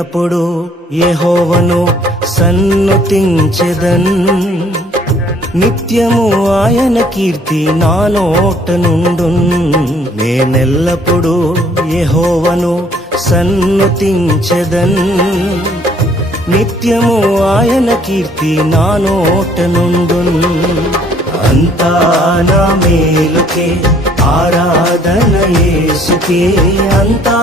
నేనెల్లప్పుడూ యెహోవాను సన్నుతించెదన్ నిత్యము ఆయన కీర్తి నా నోట నుండున్ నేనెల్లప్పుడూ యెహోవాను సన్నుతించెదన్ నిత్యము ఆయన కీర్తి నా నోట నుండున్ అంతా నా మేలుకే ఆరాధన యేసుకే అంతా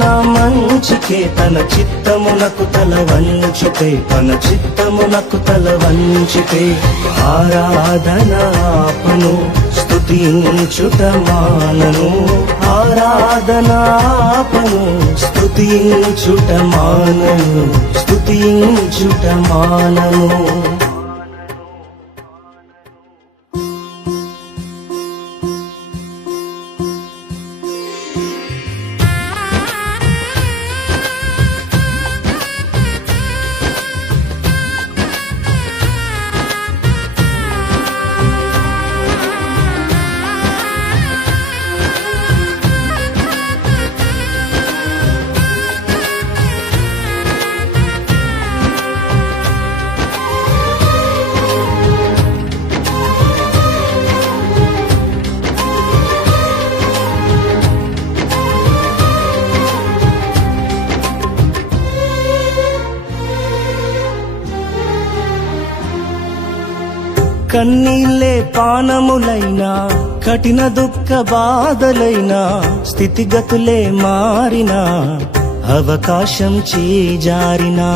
నా మంచికే తన చిత్తమునకు తల వంచితే తన చిత్తమునకు తల వంచితే ఆరాధన ఆపను స్తుతించుట మానను ఆరాధన ఆపను స్తుతించుట మానను స్తుతించుట మానను కన్నీళ్ళే పానములైనా కఠిన దుఃఖ బాధలైనా స్థితిగతులే మారినా అవకాశం చేజారినా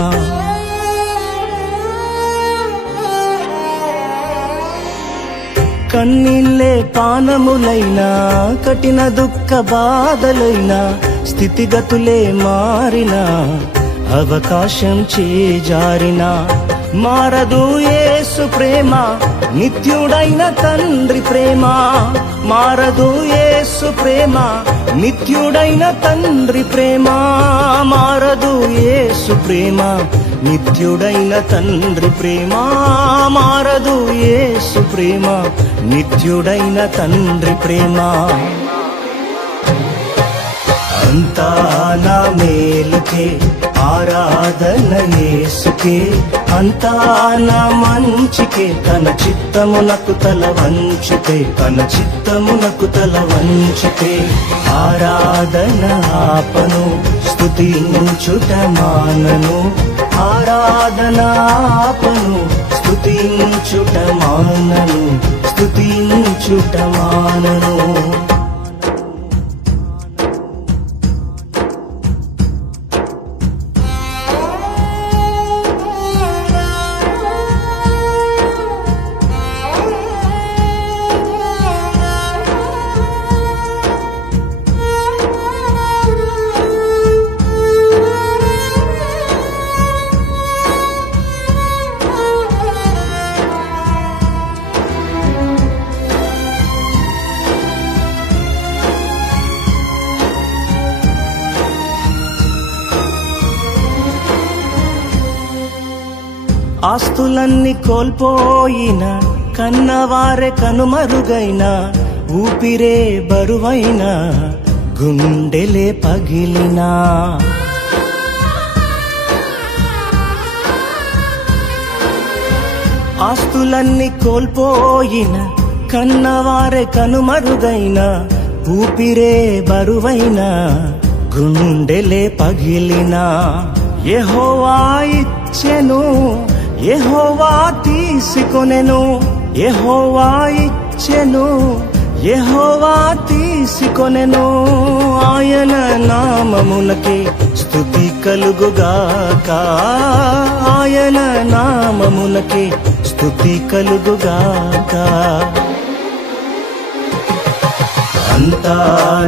కన్నీళ్ళే పానములైనా కఠిన దుఃఖ బాధలైనా స్థితిగతులే మారినా అవకాశం చేజారినా మారదు యేసు ప్రేమ నిత్యుడైన తండ్రి ప్రేమ మారదు యేసు ప్రేమ నిత్యుడైన తండ్రి ప్రేమ మారదు యేసు ప్రేమ నిత్యుడైన తండ్రి ప్రేమ మారదు యేసు ప్రేమ నిత్యుడైన తండ్రి ప్రేమ అంతా నా మేలుకే ఆరాధన యేసుకే అంతా నా మంచికే తన చిత్తమునకు తల వంచితే తన చిత్తమునకు తల వంచితే ఆరాధన ఆపను స్తుతించుట మానను ఆరాధన ఆపను స్తుతించుట మానను స్తుతించుట మానను ఆస్తులన్నీ కోల్పోయిన కన్నవారే కనుమరుగైన ఊపిరే బరువైన గుండెలే పగిలినా ఆస్తులన్నీ కోల్పోయిన కన్నవారే కనుమరుగైన ఊపిరే బరువైన గుండెలే పగిలినా యెహోవా ఇచ్చెను యెహోవా తీసుకొనెను యెహోవా ఇచ్చెను యెహోవా తీసుకొనెను ఆయన నామమునకే స్తుతి కలుగుగాక ఆయన నామమునకే స్తుతి కలుగుగాక అంతా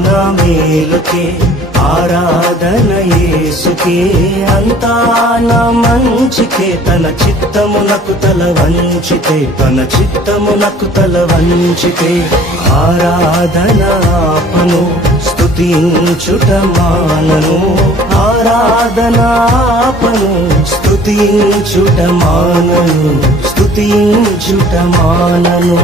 నా మేలుకే ఆరాధన యేసుకే అంతా నా మంచికే తన చిత్తమునకు తల వంచితే తన చిత్తమునకు తల వంచితే ఆరాధన ఆపను స్తుతించుట మానను ఆరాధన ఆపను స్తుతించుట మానను స్తుతించుట మానను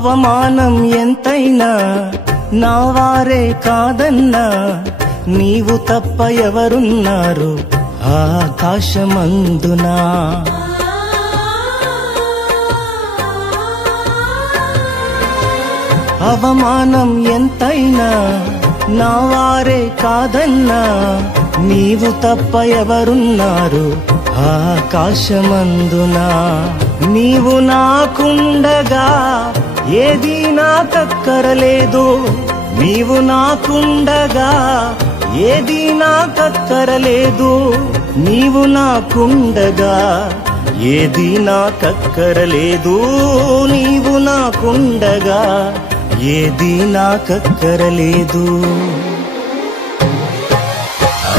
అవమానం ఎంతైనా నా వారే కాదన్నా, నీవు తప్ప ఎవరున్నారు ఆకాశమందునా. అవమానం ఎంతైనా నా వారే కాదన్నా, నీవు తప్ప ఎవరున్నారు ఆకాశమందునా. నీవు నాకుండగా ఏదీ నాకక్కరలేదు, నీవు నాకుండగా ఏదీ నాకక్కరలేదు, నీవు నాకుండగా ఏదీ నాకక్కరలేదు, నీవు నాకుండగా ఏదీ నాకక్కరలేదు.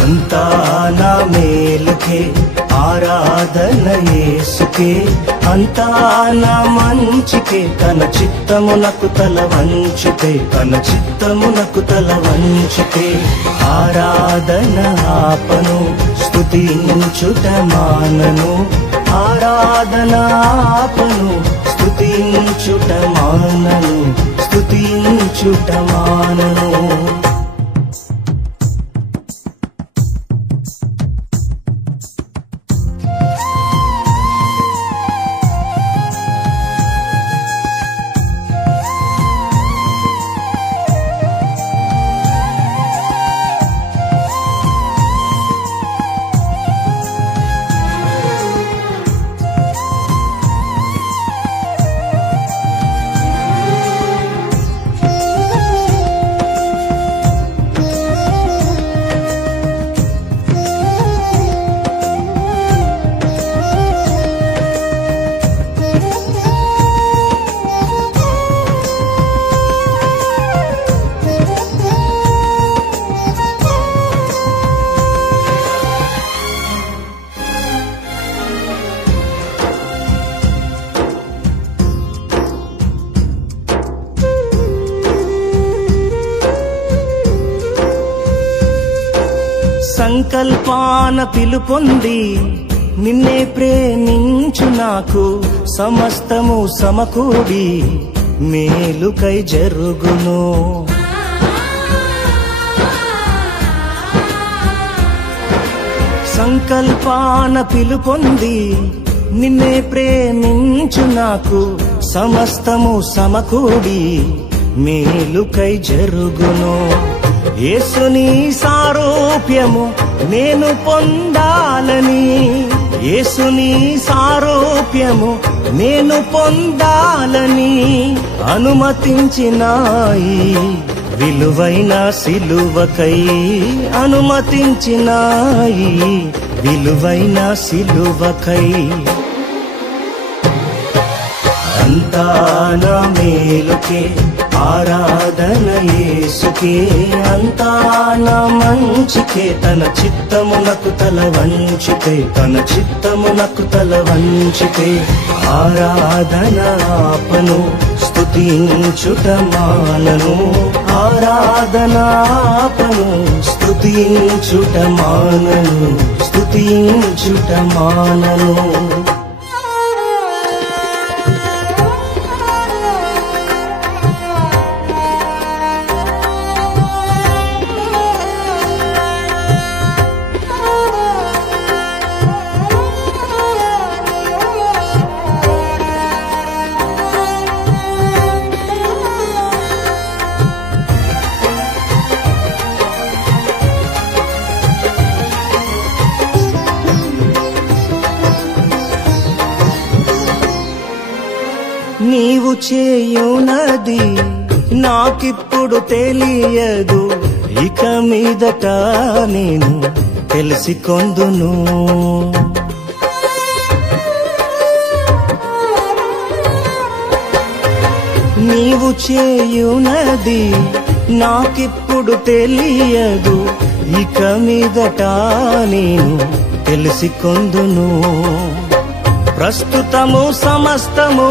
అంతా నా మేలుకే ఆరాధన యేసుకే, అంతా నా మంచికే, తన చిత్తమునకు తల వంచితే, తన చిత్తమునకు తల వంచితే. ఆరాధన ఆపను స్తుతించుట మానను, ఆరాధన ఆపను స్తుతించుట మానను, స్తుతించుట మానను. సంకల్పాన పిలుపొంది నిన్నే ప్రేమించు నాకు, సమస్తము సమకూడి మేలుకై జరుగును. సంకల్పాన పిలుపొంది నిన్నే ప్రేమించు నాకు, సమస్తము సమకూడి మేలుకై జరుగును. యేసుని సారూప్యము నేను పొందాలని, యేసుని సారూప్యము నేను పొందాలని అనుమతించినాయి విలువైన సిలువకై, అనుమతించినాయి విలువైన సిలువకై. అంతా నా మేలుకే ఆరాధన యేసుకే, అంతా నా మంచికే, తన చిత్తమునకు తల వంచితే, తన చిత్తమునకు తల వంచితే. ఆరాధన ఆపను స్తుతించుట మానను, ఆరాధన ఆపను స్తుతించుట మానను, స్తుతించుట మానను. నీవు చేయునది నాకిప్పుడు తెలియదు, ఇక మీదట నేను తెలిసికొందును. నీవు చేయునది నాకిప్పుడు తెలియదు, ఇక మీదట నేను తెలిసికొందును. ప్రస్తుతము సమస్తము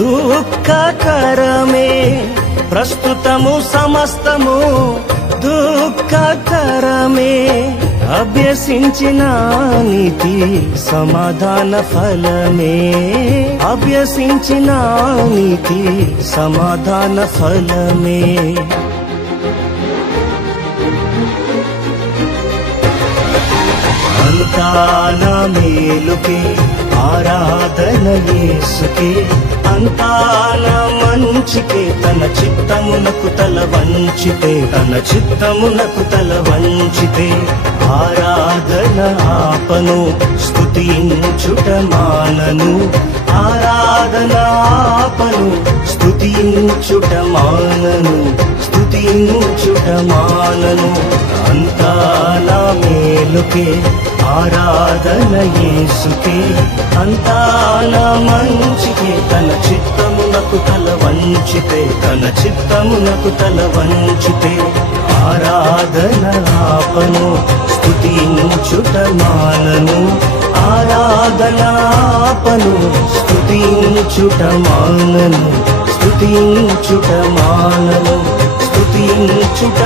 దుఃఖకరమే, ప్రస్తుతము సమస్తము దుఃఖతరమే అభ్యసించిన నీతి సమాధాన ఫలమే అభ్యసించిన నీతి సమాధాన ఫలమే అంతా నా మేలుకే ఆరాధన యేసుకే అంతా నా మంచికే తన చిత్తమునకు తల వంచితే తన చిత్తమునకు తల వంచితే ఆరాధన ఆపను స్తుతించుట మానను ఆరాధన ఆపను స్తుతించుట మానను స్తుతించుట మానను అంతా నా మేలుకే ఆరాధన యేసుకే అంతా నా మంచికే తన చిత్తమునకు తల వంచితే తన చిత్తమునకు తల వంచితే ఆరాధన ఆపను స్తుతించుట మానను ఆరాధన ఆపను స్తుతించుట మానను స్తుతించుట మానను స్తుతించుట